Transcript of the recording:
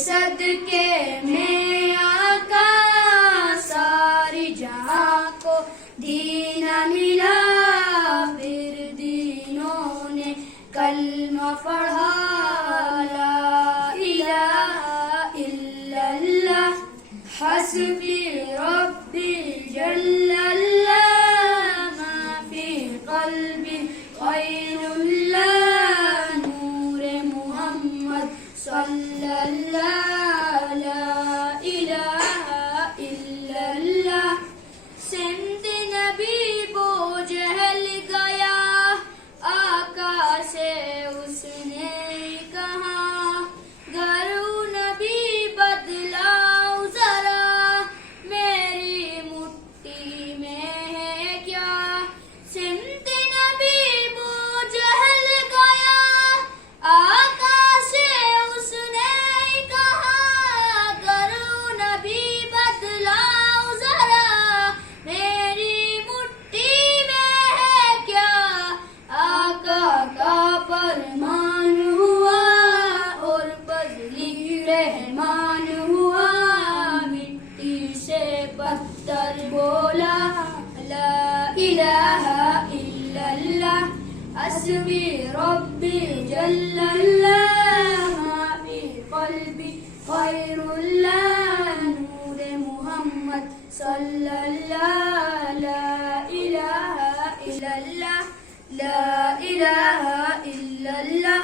सदके में आका सारी जहां को दीन मिला, फिर दीनों ने कलमा पढ़ा। ला इलाहा इल्लल्लाह हस्बी रब्बी जल्लल्लाह मा फी क़ल्बी ग़ैरुल्लाह नूरे मुहम्मद सल्लल्लाहु ला इलाहा इल्लल्लाह। सिंध नबी बोझल गया आका से उसने कहा, गरू नबी बदलाओ जरा मेरी मुट्ठी में है क्या। सिंध नबी बोझल गया आका से उसने कहा, गरू नबी बदलाओ जरा मेरी मुट्ठी में है क्या। आका का फरमान हुआ और बदली रहमान हुआ, मिट्टी से पत्थर बोला। ला इलाहा इल्लल्लाह हस्बी रब्बी जल्लल्लाह मा फी क़ल्बी ग़ैरुल्लाह नूरे मुहम्मद सल्लल्लाहु ला इलाहा इल्लल्लाह ला इलाहा इल्लल्लाह।